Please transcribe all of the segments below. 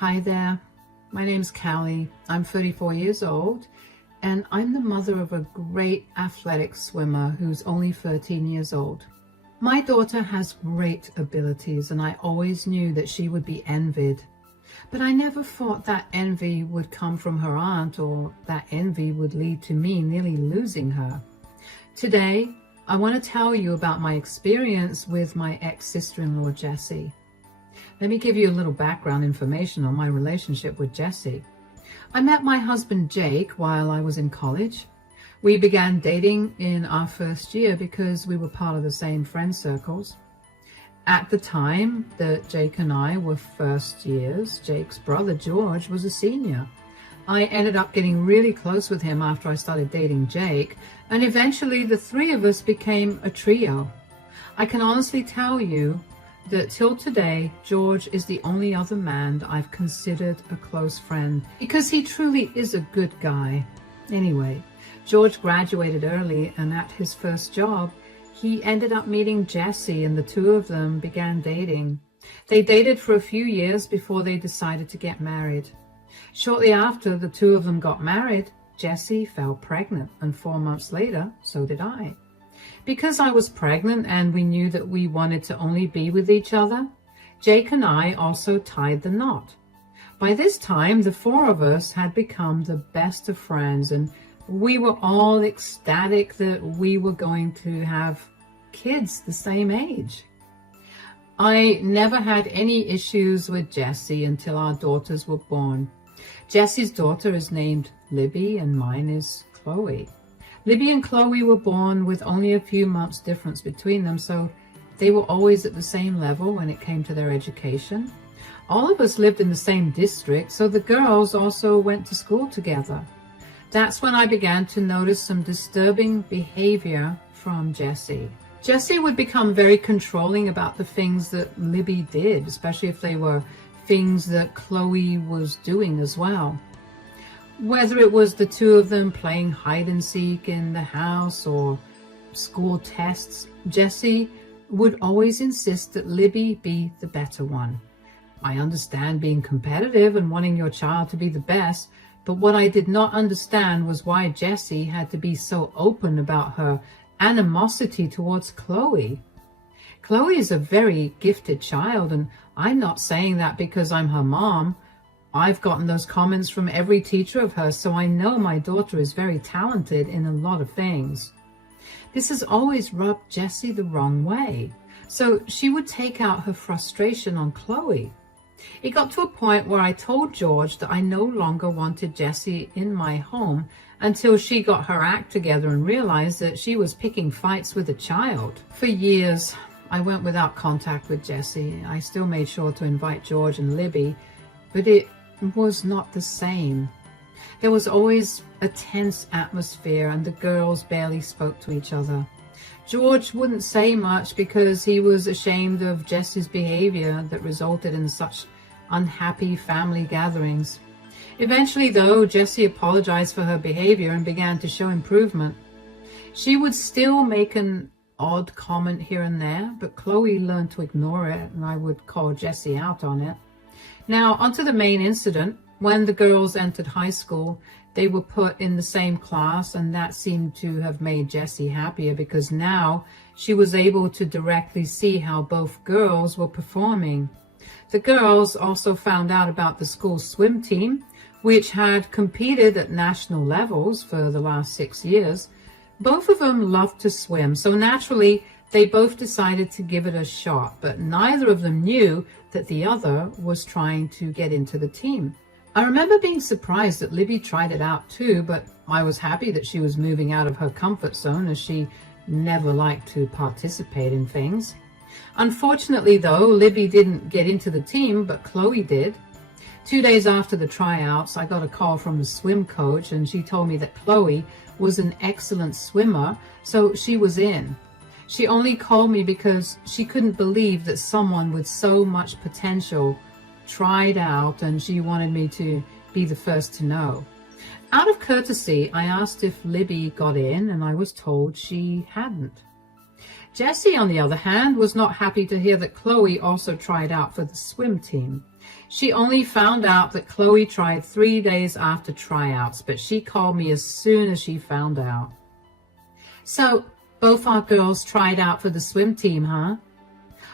Hi there, my name's Callie. I'm 34 years old and I'm the mother of a great athletic swimmer who's only 13 years old. My daughter has great abilities and I always knew that she would be envied. But I never thought that envy would come from her aunt or that envy would lead to me nearly losing her. Today, I want to tell you about my experience with my ex-sister-in-law, Jessie. Let me give you a little background information on my relationship with Jessie. I met my husband Jake while I was in college. We began dating in our first year because we were part of the same friend circles. At the time that Jake and I were first years, Jake's brother George was a senior. I ended up getting really close with him after I started dating Jake, and eventually the three of us became a trio. I can honestly tell you that till today, George is the only other man that I've considered a close friend because he truly is a good guy. Anyway, George graduated early, and at his first job, he ended up meeting Jessie, and the two of them began dating. They dated for a few years before they decided to get married. Shortly after the two of them got married, Jessie fell pregnant, and 4 months later, so did I. Because I was pregnant and we knew that we wanted to only be with each other, Jake and I also tied the knot. By this time, the four of us had become the best of friends, and we were all ecstatic that we were going to have kids the same age. I never had any issues with Jessie until our daughters were born. Jessie's daughter is named Libby and mine is Chloe. Libby and Chloe were born with only a few months difference between them, so they were always at the same level when it came to their education. All of us lived in the same district, so the girls also went to school together. That's when I began to notice some disturbing behavior from Jessie. Jessie would become very controlling about the things that Libby did, especially if they were things that Chloe was doing as well. Whether it was the two of them playing hide and seek in the house or school tests, Jessie would always insist that Libby be the better one. I understand being competitive and wanting your child to be the best, but what I did not understand was why Jessie had to be so open about her animosity towards Chloe. Chloe is a very gifted child, and I'm not saying that because I'm her mom. I've gotten those comments from every teacher of hers, so I know my daughter is very talented in a lot of things. This has always rubbed Jessie the wrong way, so she would take out her frustration on Chloe. It got to a point where I told George that I no longer wanted Jessie in my home until she got her act together and realized that she was picking fights with a child. For years, I went without contact with Jessie. I still made sure to invite George and Libby, but it was not the same. There was always a tense atmosphere and the girls barely spoke to each other. George wouldn't say much because he was ashamed of Jessie's behavior that resulted in such unhappy family gatherings. Eventually, though, Jessie apologized for her behavior and began to show improvement. She would still make an odd comment here and there, but Chloe learned to ignore it, and I would call Jessie out on it. Now, onto the main incident. When the girls entered high school, they were put in the same class, and that seemed to have made Jessie happier because now she was able to directly see how both girls were performing. The girls also found out about the school swim team, which had competed at national levels for the last 6 years. Both of them loved to swim, so naturally they both decided to give it a shot, but neither of them knew that the other was trying to get into the team. I remember being surprised that Libby tried it out too, but I was happy that she was moving out of her comfort zone as she never liked to participate in things. Unfortunately though, Libby didn't get into the team, but Chloe did. 2 days after the tryouts, I got a call from the swim coach and she told me that Chloe was an excellent swimmer, so she was in. She only called me because she couldn't believe that someone with so much potential tried out, and she wanted me to be the first to know. Out of courtesy, I asked if Libby got in, and I was told she hadn't. Jessie, on the other hand, was not happy to hear that Chloe also tried out for the swim team. She only found out that Chloe tried 3 days after tryouts, but she called me as soon as she found out. So, both our girls tried out for the swim team, huh?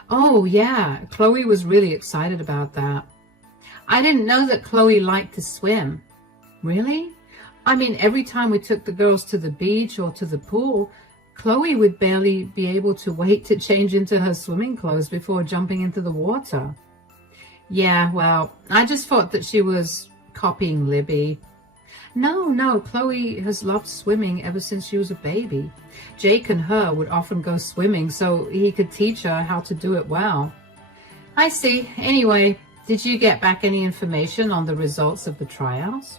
Oh, yeah, Chloe was really excited about that. I didn't know that Chloe liked to swim. Really? I mean, every time we took the girls to the beach or to the pool, Chloe would barely be able to wait to change into her swimming clothes before jumping into the water. Yeah, well, I just thought that she was copying Libby. No, Chloe has loved swimming ever since she was a baby. Jake and her would often go swimming so he could teach her how to do it well. I see. Anyway, did you get back any information on the results of the tryouts?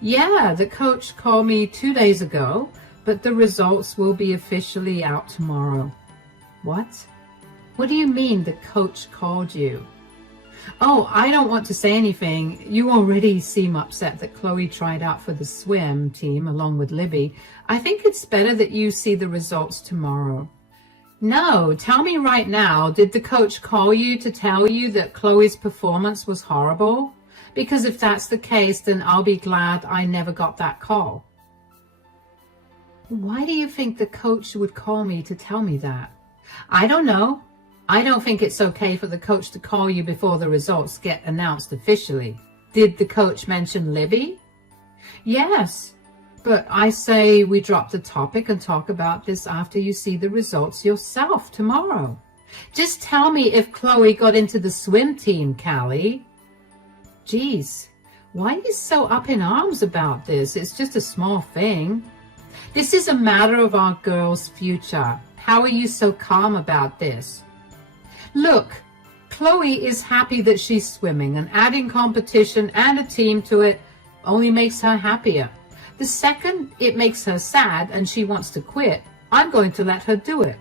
Yeah, the coach called me 2 days ago, but the results will be officially out tomorrow. What? What do you mean the coach called you? Oh, I don't want to say anything. You already seem upset that Chloe tried out for the swim team along with Libby. I think it's better that you see the results tomorrow. No, tell me right now, did the coach call you to tell you that Chloe's performance was horrible? Because if that's the case, then I'll be glad I never got that call. Why do you think the coach would call me to tell me that? I don't know. I don't think it's okay for the coach to call you before the results get announced officially. Did the coach mention Libby? Yes, but I say we drop the topic and talk about this after you see the results yourself tomorrow. Just tell me if Chloe got into the swim team, Callie. Geez, why are you so up in arms about this? It's just a small thing. This is a matter of our girls' future. How are you so calm about this? Look, Chloe is happy that she's swimming, and adding competition and a team to it only makes her happier. The second it makes her sad and she wants to quit, I'm going to let her do it.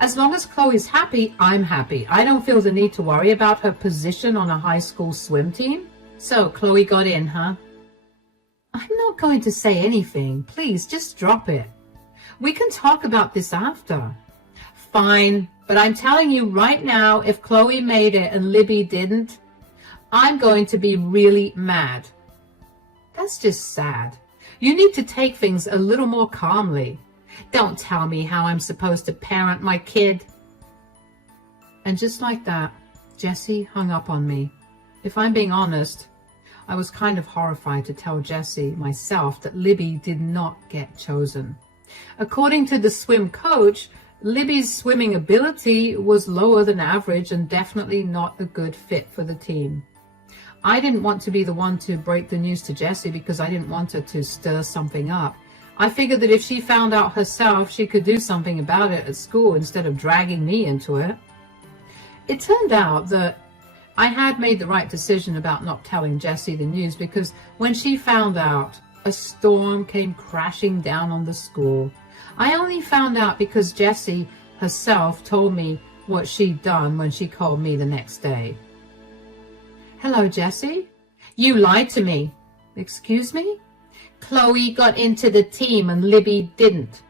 As long as Chloe's happy, I'm happy. I don't feel the need to worry about her position on a high school swim team. So Chloe got in, huh? I'm not going to say anything. Please, just drop it. We can talk about this after. Fine, but I'm telling you right now, if Chloe made it and Libby didn't, I'm going to be really mad. That's just sad. You need to take things a little more calmly. Don't tell me how I'm supposed to parent my kid. And just like that, Jessie hung up on me. If I'm being honest, I was kind of horrified to tell Jessie myself that Libby did not get chosen. According to the swim coach, Libby's swimming ability was lower than average and definitely not a good fit for the team. I didn't want to be the one to break the news to Jessie because I didn't want her to stir something up. I figured that if she found out herself, she could do something about it at school instead of dragging me into it. It turned out that I had made the right decision about not telling Jessie the news because when she found out, a storm came crashing down on the school. I only found out because Jessie herself told me what she'd done when she called me the next day. Hello, Jessie. You lied to me. Excuse me? Chloe got into the team and Libby didn't.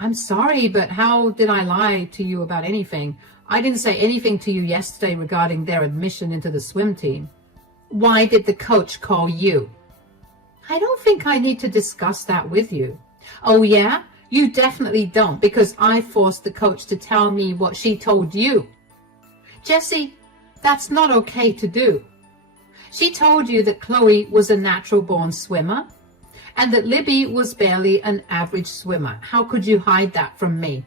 I'm sorry, but how did I lie to you about anything? I didn't say anything to you yesterday regarding their admission into the swim team. Why did the coach call you? I don't think I need to discuss that with you. Oh, yeah? You definitely don't, because I forced the coach to tell me what she told you. Jessie, that's not okay to do. She told you that Chloe was a natural-born swimmer and that Libby was barely an average swimmer. How could you hide that from me?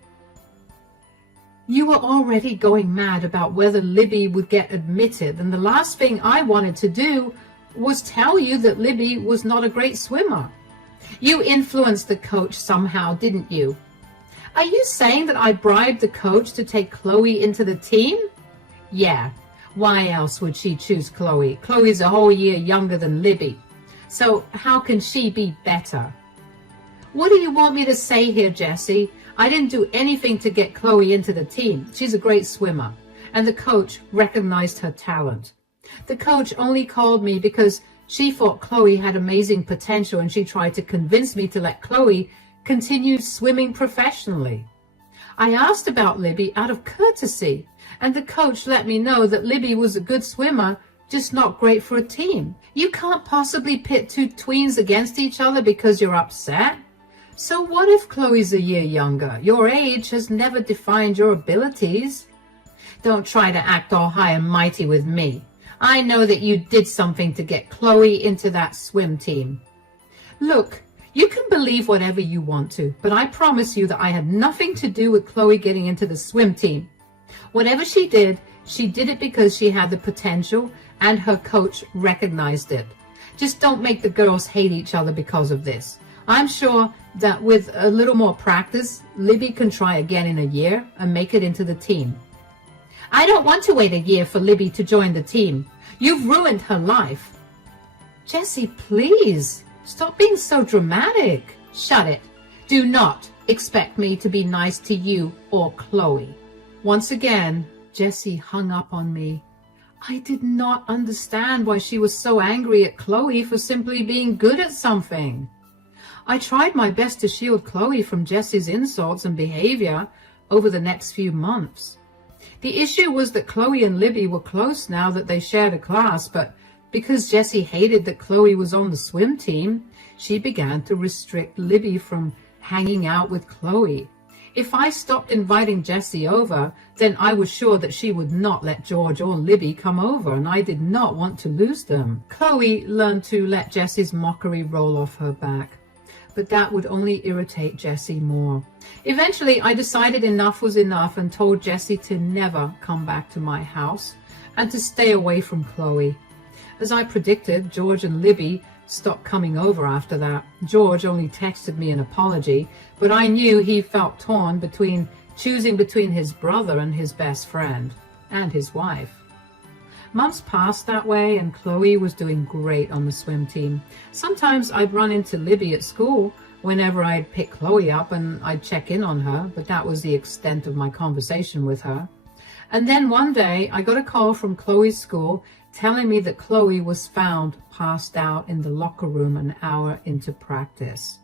You were already going mad about whether Libby would get admitted, and the last thing I wanted to do was tell you that Libby was not a great swimmer. You influenced the coach somehow, didn't you? Are you saying that I bribed the coach to take Chloe into the team? Yeah. Why else would she choose Chloe? Chloe's a whole year younger than Libby. So how can she be better? What do you want me to say here, Jessie? I didn't do anything to get Chloe into the team. She's a great swimmer, and the coach recognized her talent. The coach only called me because she thought Chloe had amazing potential, and she tried to convince me to let Chloe continue swimming professionally. I asked about Libby out of courtesy, and the coach let me know that Libby was a good swimmer, just not great for a team. You can't possibly pit two tweens against each other because you're upset. So what if Chloe's a year younger? Your age has never defined your abilities. Don't try to act all high and mighty with me. I know that you did something to get Chloe into that swim team. Look, you can believe whatever you want to, but I promise you that I had nothing to do with Chloe getting into the swim team. Whatever she did it because she had the potential and her coach recognized it. Just don't make the girls hate each other because of this. I'm sure that with a little more practice, Libby can try again in a year and make it into the team. I don't want to wait a year for Libby to join the team. You've ruined her life. Jessie, please. Stop being so dramatic. Shut it. Do not expect me to be nice to you or Chloe. Once again, Jessie hung up on me. I did not understand why she was so angry at Chloe for simply being good at something. I tried my best to shield Chloe from Jessie's insults and behavior over the next few months. The issue was that Chloe and Libby were close now that they shared a class, but because Jessie hated that Chloe was on the swim team, she began to restrict Libby from hanging out with Chloe. If I stopped inviting Jessie over, then I was sure that she would not let George or Libby come over, and I did not want to lose them. Chloe learned to let Jessie's mockery roll off her back, but that would only irritate Jessie more. Eventually, I decided enough was enough and told Jessie to never come back to my house and to stay away from Chloe. As I predicted, George and Libby stopped coming over after that. George only texted me an apology, but I knew he felt torn between choosing between his brother and his best friend, and his wife. Months passed that way, and Chloe was doing great on the swim team. Sometimes I'd run into Libby at school whenever I'd pick Chloe up, and I'd check in on her, but that was the extent of my conversation with her. And then one day, I got a call from Chloe's school telling me that Chloe was found passed out in the locker room an hour into practice.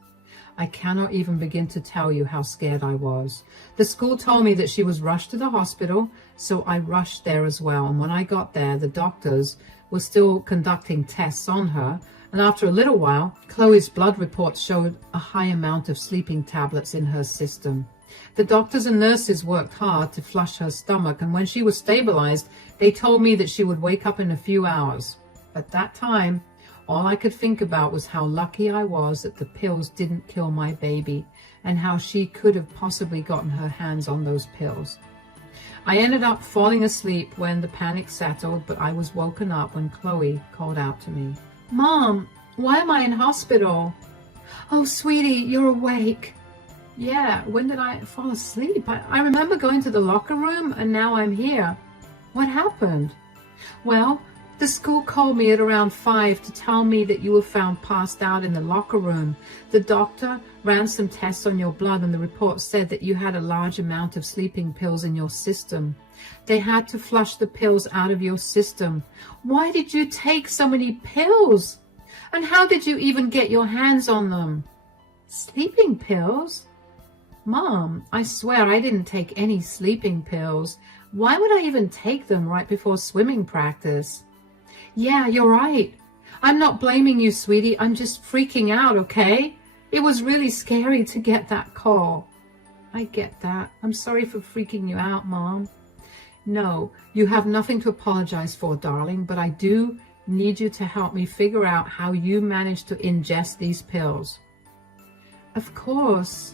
I cannot even begin to tell you how scared I was. The school told me that she was rushed to the hospital, so I rushed there as well. And when I got there, the doctors were still conducting tests on her. And after a little while, Chloe's blood reports showed a high amount of sleeping tablets in her system. The doctors and nurses worked hard to flush her stomach, and when she was stabilized, they told me that she would wake up in a few hours. At that time, all I could think about was how lucky I was that the pills didn't kill my baby, and how she could have possibly gotten her hands on those pills. I ended up falling asleep when the panic settled, but I was woken up when Chloe called out to me. Mom, why am I in hospital? Oh, sweetie, you're awake. Yeah, when did I fall asleep? I remember going to the locker room and now I'm here. What happened? Well, the school called me at around 5 to tell me that you were found passed out in the locker room. The doctor ran some tests on your blood and the report said that you had a large amount of sleeping pills in your system. They had to flush the pills out of your system. Why did you take so many pills? And how did you even get your hands on them? Sleeping pills? Mom, I swear I didn't take any sleeping pills. Why would I even take them right before swimming practice? Yeah, you're right. I'm not blaming you, sweetie. I'm just freaking out, okay? It was really scary to get that call. I get that. I'm sorry for freaking you out, Mom. No, you have nothing to apologize for, darling, but I do need you to help me figure out how you managed to ingest these pills. Of course.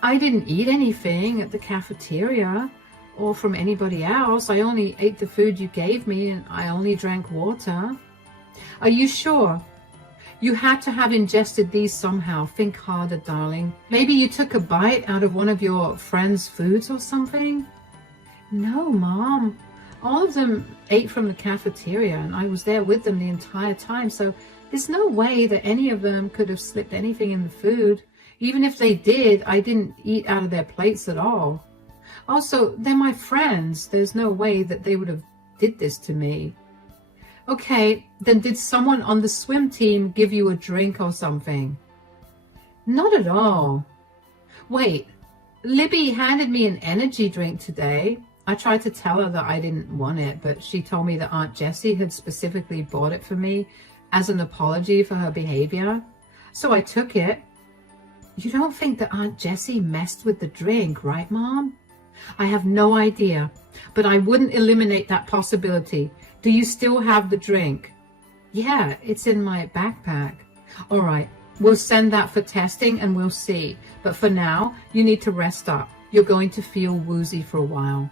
I didn't eat anything at the cafeteria or from anybody else. I only ate the food you gave me and I only drank water. Are you sure? You had to have ingested these somehow. Think harder, darling. Maybe you took a bite out of one of your friend's foods or something? No, Mom. All of them ate from the cafeteria and I was there with them the entire time, so there's no way that any of them could have slipped anything in the food. Even if they did, I didn't eat out of their plates at all. Also, they're my friends. There's no way that they would have did this to me. Okay, then did someone on the swim team give you a drink or something? Not at all. Wait, Libby handed me an energy drink today. I tried to tell her that I didn't want it, but she told me that Aunt Jessie had specifically bought it for me as an apology for her behavior. So I took it. You don't think that Aunt Jessie messed with the drink, right, Mom? I have no idea, but I wouldn't eliminate that possibility. Do you still have the drink? Yeah, it's in my backpack. All right, we'll send that for testing and we'll see. But for now, you need to rest up. You're going to feel woozy for a while.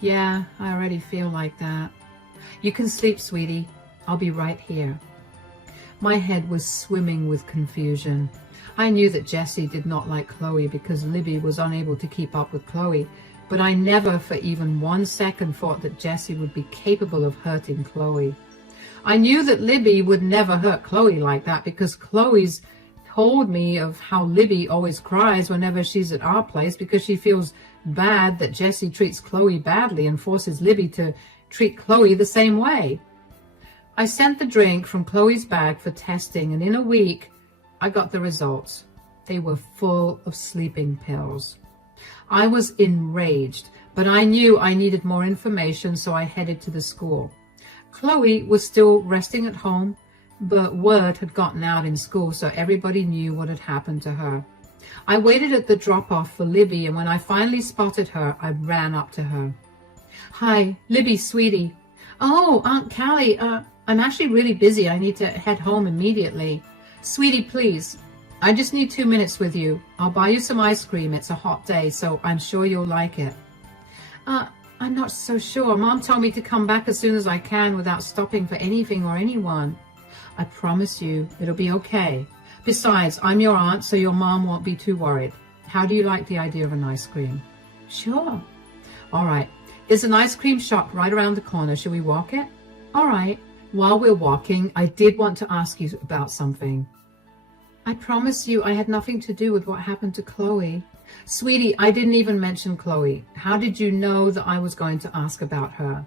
Yeah, I already feel like that. You can sleep, sweetie. I'll be right here. My head was swimming with confusion. I knew that Jessie did not like Chloe because Libby was unable to keep up with Chloe, but I never for even 1 second thought that Jessie would be capable of hurting Chloe. I knew that Libby would never hurt Chloe like that because Chloe's told me of how Libby always cries whenever she's at our place because she feels bad that Jessie treats Chloe badly and forces Libby to treat Chloe the same way. I sent the drink from Chloe's bag for testing, and in a week, I got the results. They were full of sleeping pills. I was enraged, but I knew I needed more information, so I headed to the school. Chloe was still resting at home, but word had gotten out in school, so everybody knew what had happened to her. I waited at the drop-off for Libby, and when I finally spotted her, I ran up to her. Hi, Libby, sweetie. Oh, Aunt Callie, I'm actually really busy. I need to head home immediately. Sweetie, please. I just need 2 minutes with you. I'll buy you some ice cream. It's a hot day, so I'm sure you'll like it. I'm not so sure. Mom told me to come back as soon as I can without stopping for anything or anyone. I promise you, it'll be okay. Besides, I'm your aunt, so your mom won't be too worried. How do you like the idea of an ice cream? Sure. All right. There's an ice cream shop right around the corner. Should we walk it? All right. While we're walking, I did want to ask you about something. I promise you I had nothing to do with what happened to Chloe. Sweetie, I didn't even mention Chloe. How did you know that I was going to ask about her?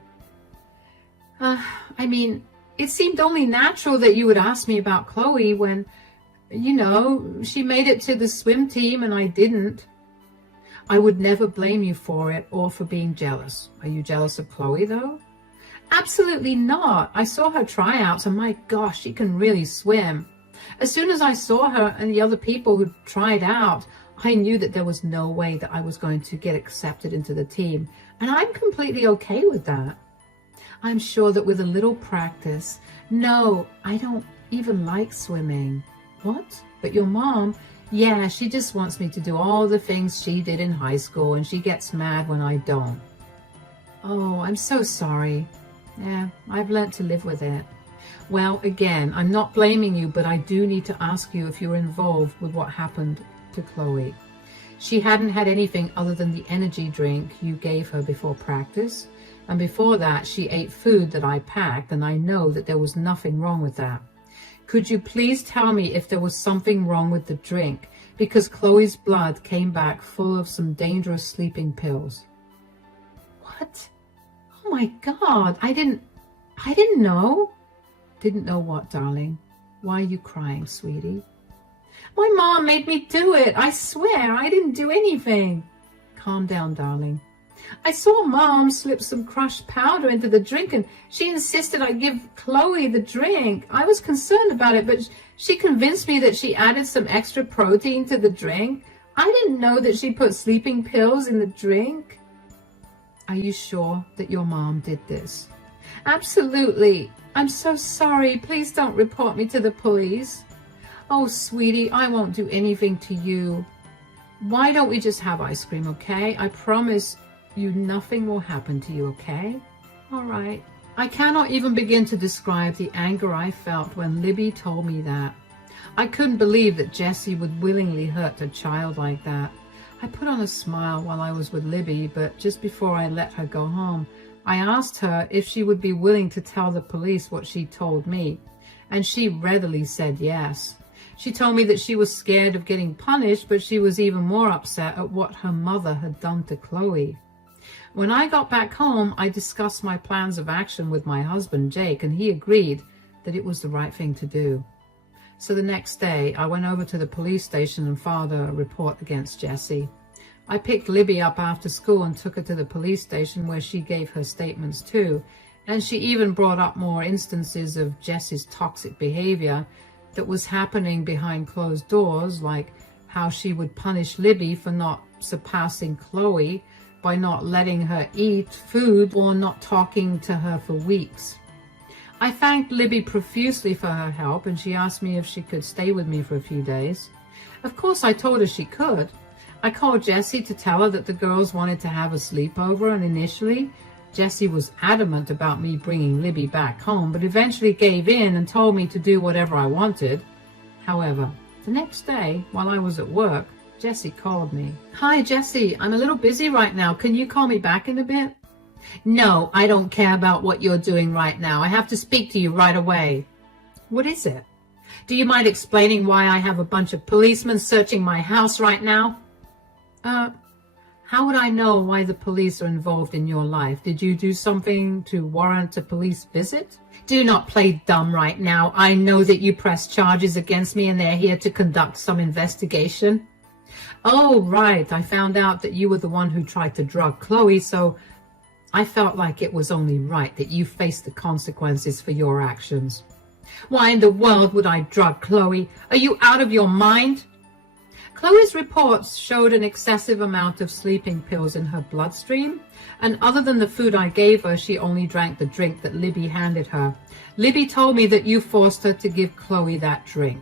I mean, it seemed only natural that you would ask me about Chloe when, you know, she made it to the swim team and I didn't. I would never blame you for it or for being jealous. Are you jealous of Chloe, though? Absolutely not. I saw her tryouts and my gosh, she can really swim. As soon as I saw her and the other people who tried out, I knew that there was no way that I was going to get accepted into the team, and I'm completely okay with that. I'm sure that with a little practice. No, I don't even like swimming. What? But your mom? Yeah, she just wants me to do all the things she did in high school, and she gets mad when I don't. Oh, I'm so sorry. Yeah, I've learnt to live with it. Well, again, I'm not blaming you, but I do need to ask you if you're involved with what happened to Chloe. She hadn't had anything other than the energy drink you gave her before practice, and before that she ate food that I packed, and I know that there was nothing wrong with that. Could you please tell me if there was something wrong with the drink, because Chloe's blood came back full of some dangerous sleeping pills? What? Oh my God, I didn't know. Didn't know what, darling? Why are you crying, sweetie? My mom made me do it. I swear I didn't do anything. Calm down, darling. I saw Mom slip some crushed powder into the drink and she insisted I give Chloe the drink. I was concerned about it, but she convinced me that she added some extra protein to the drink. I didn't know that she put sleeping pills in the drink. Are you sure that your mom did this? Absolutely. I'm so sorry. Please don't report me to the police. Oh, sweetie, I won't do anything to you. Why don't we just have ice cream, okay? I promise you nothing will happen to you, okay? All right. I cannot even begin to describe the anger I felt when Libby told me that. I couldn't believe that Jessie would willingly hurt a child like that. I put on a smile while I was with Libby, but just before I let her go home, I asked her if she would be willing to tell the police what she told me, and she readily said yes. She told me that she was scared of getting punished, but she was even more upset at what her mother had done to Chloe. When I got back home, I discussed my plans of action with my husband, Jake, and he agreed that it was the right thing to do. So the next day, I went over to the police station and filed a report against Jessie. I picked Libby up after school and took her to the police station where she gave her statements too. And she even brought up more instances of Jessie's toxic behavior that was happening behind closed doors, like how she would punish Libby for not surpassing Chloe by not letting her eat food or not talking to her for weeks. I thanked Libby profusely for her help, and she asked me if she could stay with me for a few days. Of course, I told her she could. I called Jessie to tell her that the girls wanted to have a sleepover, and initially, Jessie was adamant about me bringing Libby back home, but eventually gave in and told me to do whatever I wanted. However, the next day, while I was at work, Jessie called me. "Hi, Jessie, I'm a little busy right now. Can you call me back in a bit?" "No, I don't care about what you're doing right now. I have to speak to you right away." "What is it? Do you mind explaining why I have a bunch of policemen searching my house right now?" How would I know why the police are involved in your life? Did you do something to warrant a police visit?" "Do not play dumb right now. I know that you pressed charges against me and they're here to conduct some investigation." "Oh, right. I found out that you were the one who tried to drug Chloe, so I felt like it was only right that you face the consequences for your actions." "Why in the world would I drug Chloe? Are you out of your mind?" Chloe's reports showed an excessive amount of sleeping pills in her bloodstream, and other than the food I gave her, she only drank the drink that Libby handed her. Libby told me that you forced her to give Chloe that drink.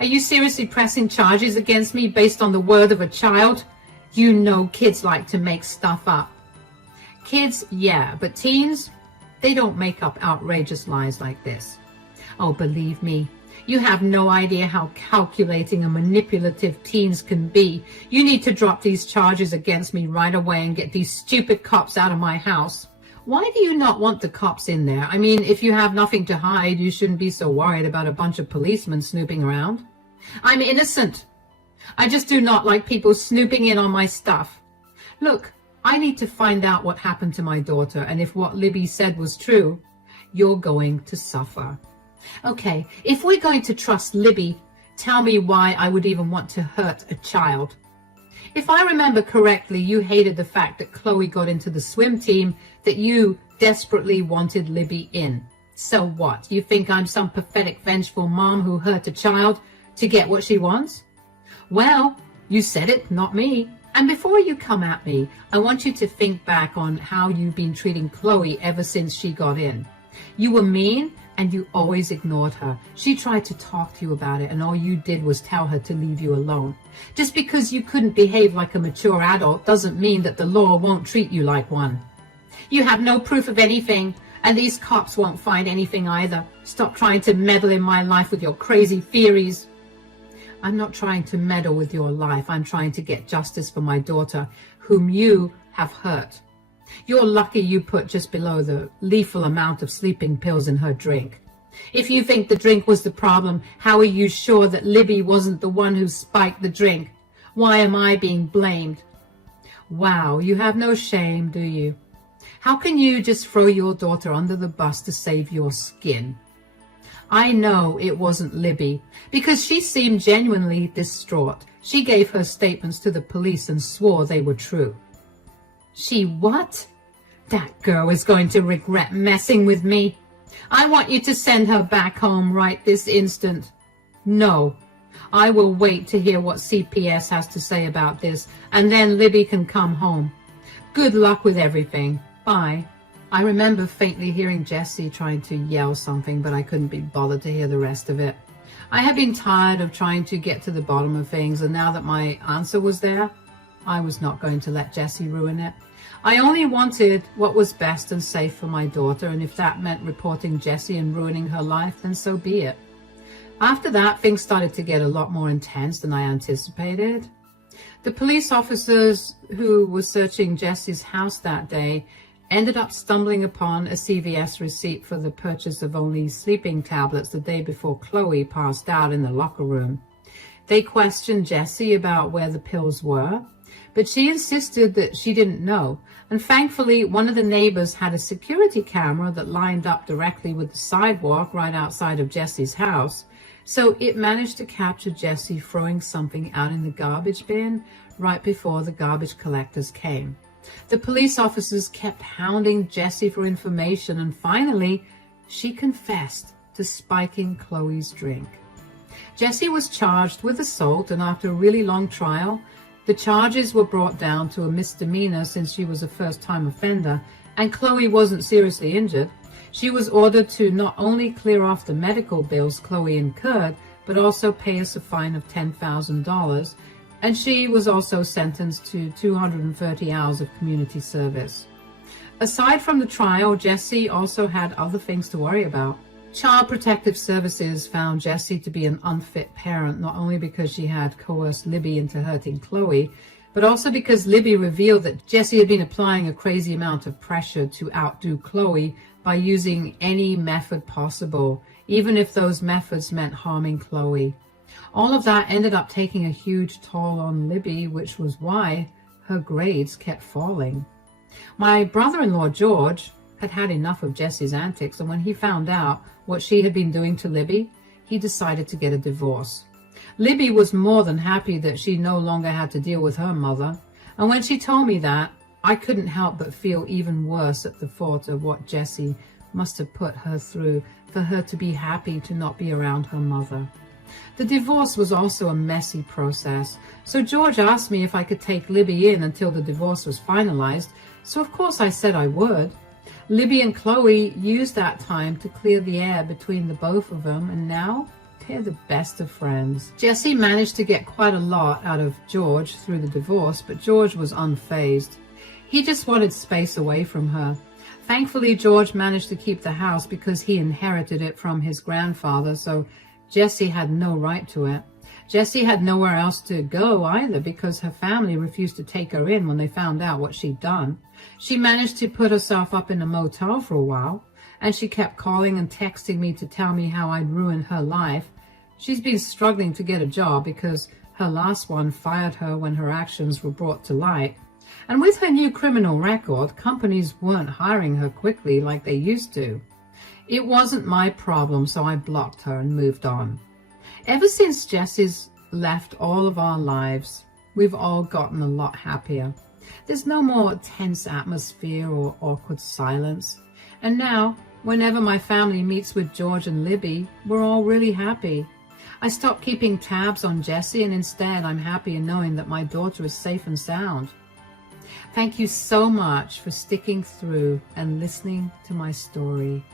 "Are you seriously pressing charges against me based on the word of a child? You know kids like to make stuff up." "Kids, yeah, but teens, they don't make up outrageous lies like this." "Oh, believe me, you have no idea how calculating and manipulative teens can be. You need to drop these charges against me right away and get these stupid cops out of my house." "Why do you not want the cops in there? I mean, if you have nothing to hide, you shouldn't be so worried about a bunch of policemen snooping around." "I'm innocent. I just do not like people snooping in on my stuff. Look, I need to find out what happened to my daughter, and if what Libby said was true, you're going to suffer." "Okay, if we're going to trust Libby, tell me why I would even want to hurt a child." "If I remember correctly, you hated the fact that Chloe got into the swim team, that you desperately wanted Libby in. So what? You think I'm some pathetic, vengeful mom who hurt a child to get what she wants?" "Well, you said it, not me. And before you come at me, I want you to think back on how you've been treating Chloe ever since she got in. You were mean, and you always ignored her. She tried to talk to you about it, and all you did was tell her to leave you alone. Just because you couldn't behave like a mature adult doesn't mean that the law won't treat you like one. You have no proof of anything, and these cops won't find anything either. Stop trying to meddle in my life with your crazy theories." "I'm not trying to meddle with your life. I'm trying to get justice for my daughter, whom you have hurt. You're lucky you put just below the lethal amount of sleeping pills in her drink. If you think the drink was the problem, how are you sure that Libby wasn't the one who spiked the drink? Why am I being blamed?" "Wow, you have no shame, do you? How can you just throw your daughter under the bus to save your skin?" "I know it wasn't Libby, because she seemed genuinely distraught. She gave her statements to the police and swore they were true." "She what? That girl is going to regret messing with me. I want you to send her back home right this instant." "No, I will wait to hear what CPS has to say about this, and then Libby can come home. Good luck with everything. Bye." I remember faintly hearing Jessie trying to yell something, but I couldn't be bothered to hear the rest of it. I had been tired of trying to get to the bottom of things, and now that my answer was there, I was not going to let Jessie ruin it. I only wanted what was best and safe for my daughter, and if that meant reporting Jessie and ruining her life, then so be it. After that, things started to get a lot more intense than I anticipated. The police officers who were searching Jessie's house that day ended up stumbling upon a CVS receipt for the purchase of only sleeping tablets the day before Chloe passed out in the locker room. They questioned Jessie about where the pills were, But she insisted that she didn't know. And thankfully, one of the neighbors had a security camera that lined up directly with the sidewalk right outside of Jesse's house. So it managed to capture Jesse throwing something out in the garbage bin right before the garbage collectors came. The police officers kept hounding Jesse for information, and finally, she confessed to spiking Chloe's drink. Jesse was charged with assault, and after a really long trial, the charges were brought down to a misdemeanor since she was a first-time offender, and Chloe wasn't seriously injured. She was ordered to not only clear off the medical bills Chloe incurred, but also pay us a fine of $10,000, and she was also sentenced to 230 hours of community service. Aside from the trial, Jesse also had other things to worry about. Child Protective Services found Jessie to be an unfit parent, not only because she had coerced Libby into hurting Chloe, but also because Libby revealed that Jessie had been applying a crazy amount of pressure to outdo Chloe by using any method possible, even if those methods meant harming Chloe. All of that ended up taking a huge toll on Libby, which was why her grades kept falling. My brother-in-law, George, had had enough of Jessie's antics, and when he found out what she had been doing to Libby, he decided to get a divorce. Libby was more than happy that she no longer had to deal with her mother, and when she told me that, I couldn't help but feel even worse at the thought of what Jessie must have put her through for her to be happy to not be around her mother. The divorce was also a messy process, so George asked me if I could take Libby in until the divorce was finalized, so of course I said I would. Libby and Chloe used that time to clear the air between the both of them, and now they're the best of friends. Jessie managed to get quite a lot out of George through the divorce, but George was unfazed. He just wanted space away from her. Thankfully, George managed to keep the house because he inherited it from his grandfather, so Jessie had no right to it. Jessie had nowhere else to go either because her family refused to take her in when they found out what she'd done. She managed to put herself up in a motel for a while, and she kept calling and texting me to tell me how I'd ruined her life. She's been struggling to get a job because her last one fired her when her actions were brought to light. And with her new criminal record, companies weren't hiring her quickly like they used to. It wasn't my problem, so I blocked her and moved on. Ever since Jessie's left all of our lives, we've all gotten a lot happier. There's no more tense atmosphere or awkward silence. And now, whenever my family meets with George and Libby, we're all really happy. I stopped keeping tabs on Jessie, and instead I'm happy in knowing that my daughter is safe and sound. Thank you so much for sticking through and listening to my story.